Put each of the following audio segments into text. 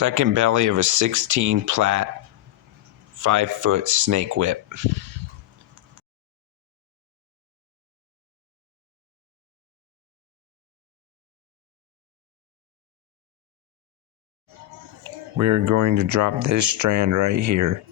Second belly of a 16 plait 5-foot snake whip. We're going to drop this strand right here.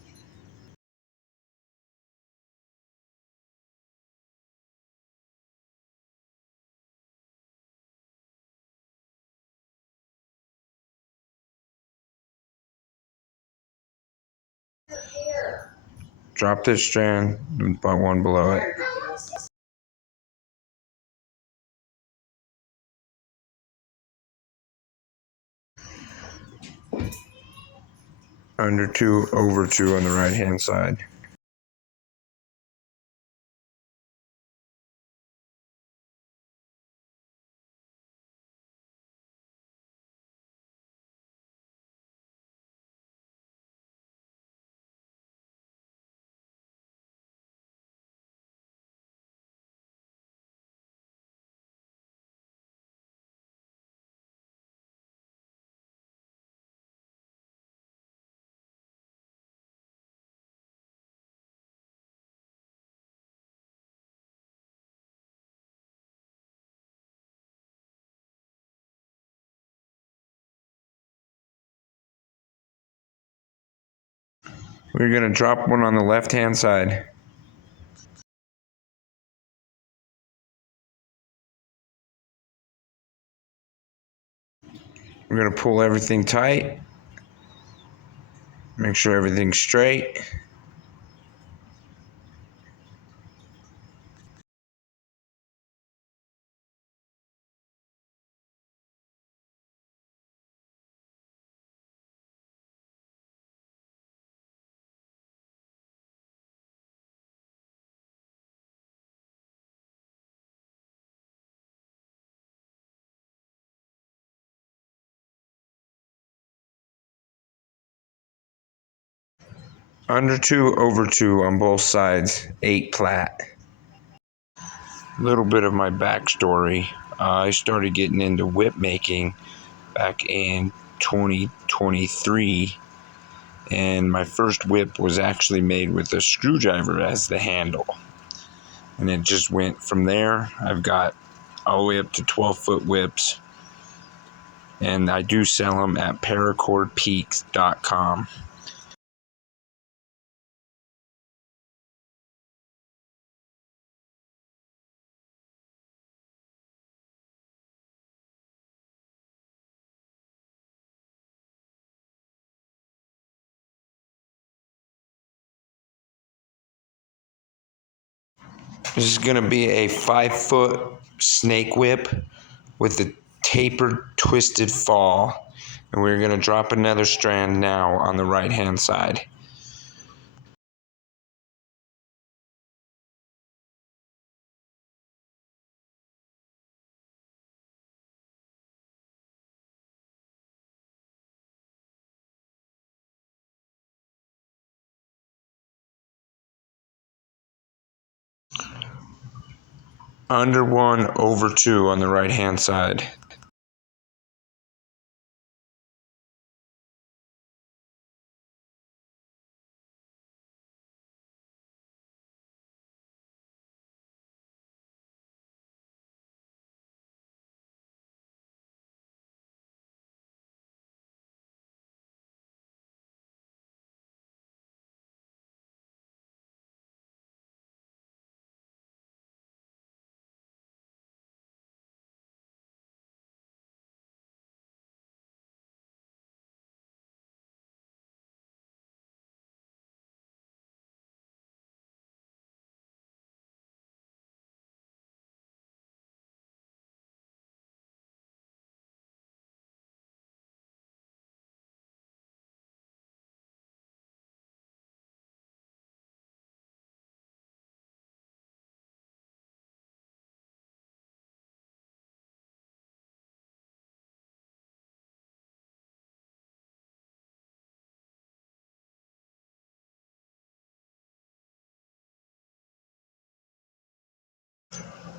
Drop this strand, about one below it. Under 2, over 2 on the right hand side. We're going to drop one on the left hand side. We're going to pull everything tight. Make sure everything's straight. Under 2, over 2 on both sides, 8 plait. A little bit of my backstory. I started getting into whip making back in 2023, and my first whip was actually made with a screwdriver as the handle. And it just went from there. I've got all the way up to 12-foot whips, and I do sell them at paracordpeaks.com. This is going to be a 5-foot snake whip with a tapered, twisted fall. And we're going to drop another strand now on the right hand side. Under 1, over 2 on the right hand side.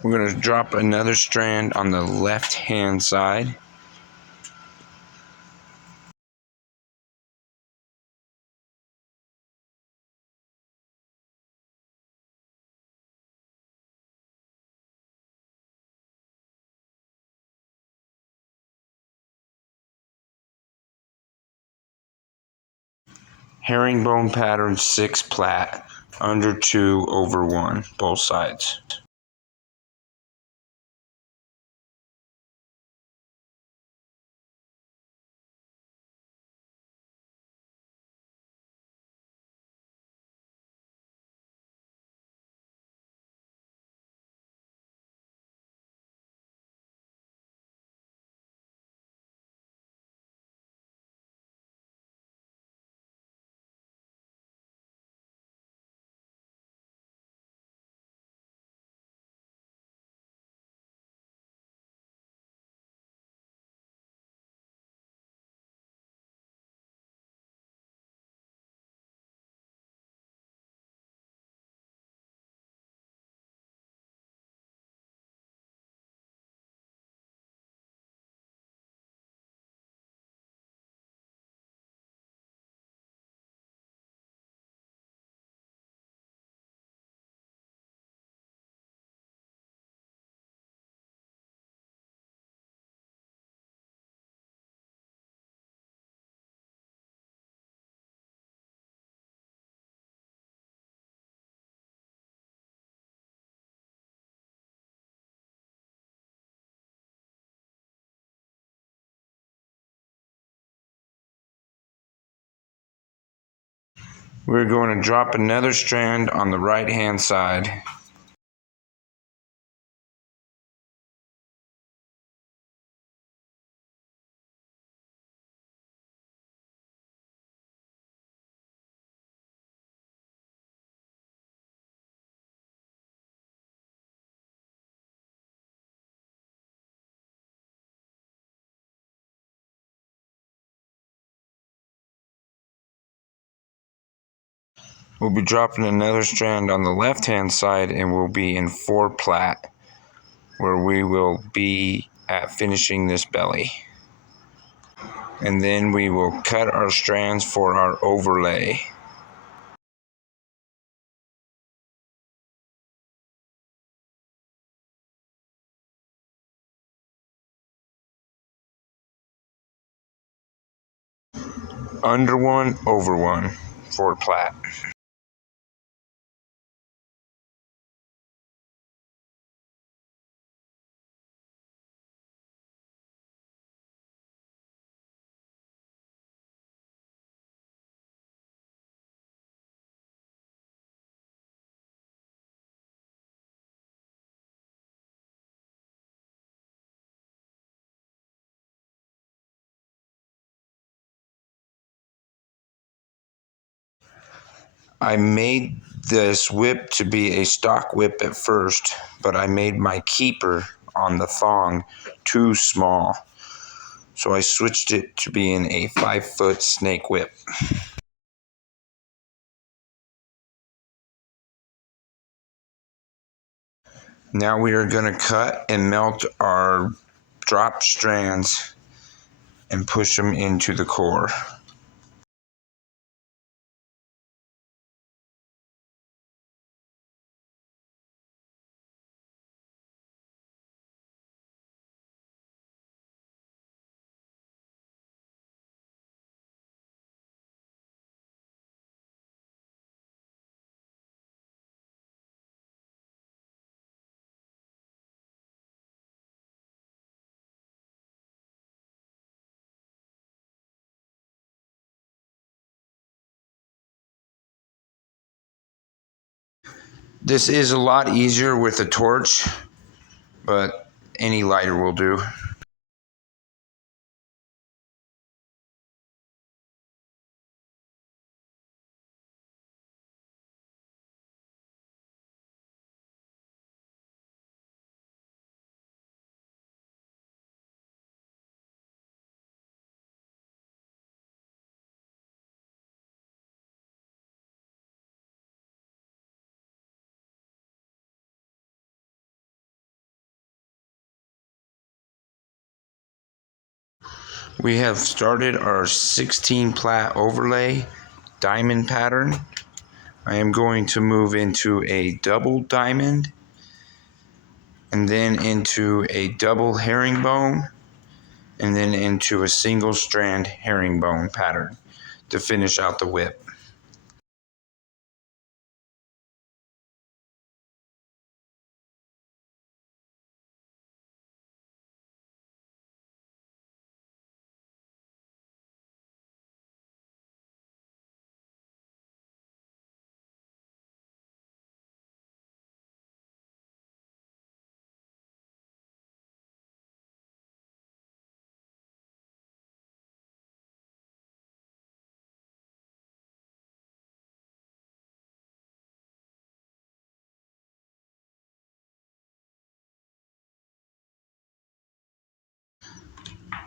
We're going to drop another strand on the left hand side. Herringbone pattern 6 plait, under 2 over 1, both sides. We're going to drop another strand on the right hand side. We'll be dropping another strand on the left hand side, and we'll be in 4 plait, where we will be at finishing this belly. And then we will cut our strands for our overlay. Under 1, over 1, 4 plait. I made this whip to be a stock whip at first, but I made my keeper on the thong too small. So I switched it to being a 5-foot snake whip. Now we are going to cut and melt our drop strands and push them into the core. This is a lot easier with a torch, but any lighter will do. We have started our 16 plait overlay diamond pattern. I am going to move into a double diamond and then into a double herringbone and then into a single strand herringbone pattern to finish out the whip.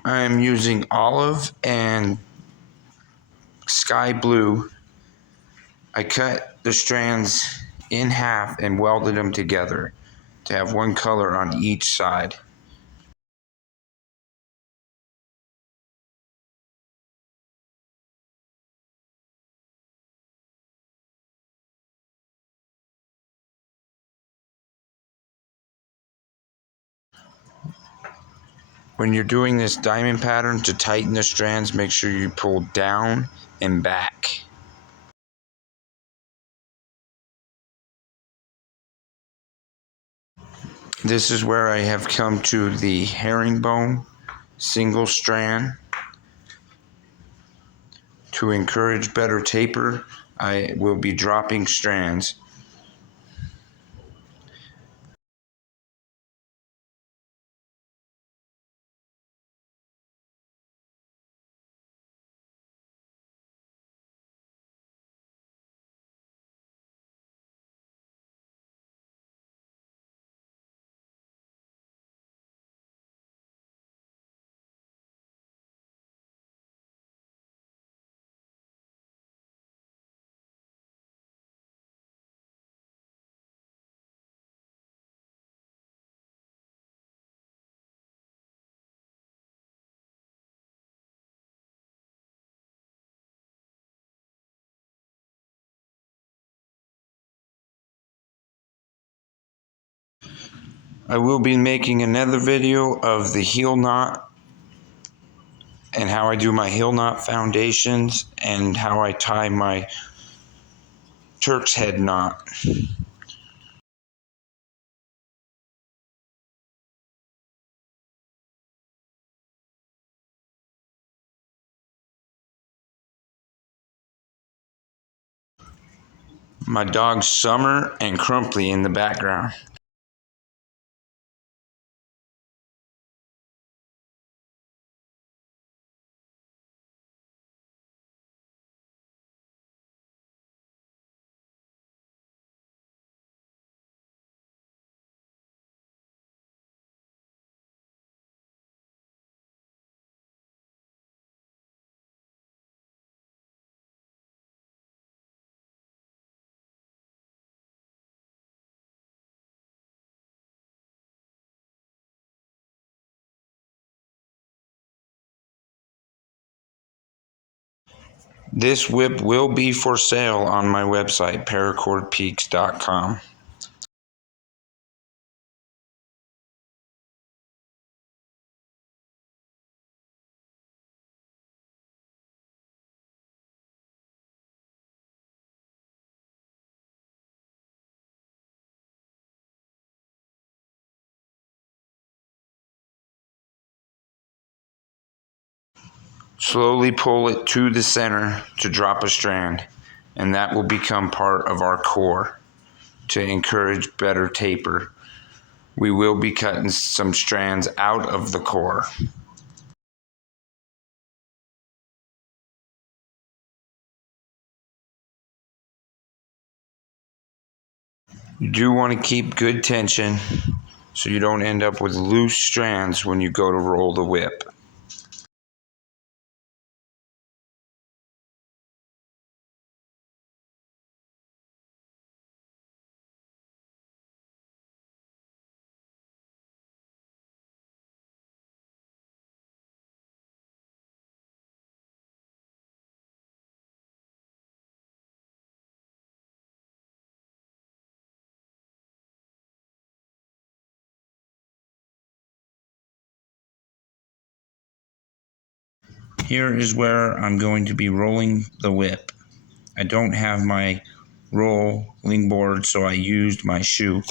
I'm using olive and sky blue. I cut the strands in half and welded them together to have one color on each side. When you're doing this diamond pattern, to tighten the strands, make sure you pull down and back. This is where I have come to the herringbone single strand. To encourage better taper, I will be dropping strands. I will be making another video of the heel knot and how I do my heel knot foundations and how I tie my Turk's head knot. My dogs Summer and Crumply in the background. This whip will be for sale on my website, paracordpeaks.com. Slowly pull it to the center to drop a strand, and that will become part of our core to encourage better taper. We will be cutting some strands out of the core. You do want to keep good tension so you don't end up with loose strands when you go to roll the whip. Here is where I'm going to be rolling the whip. I don't have my rolling board, so I used my shoe.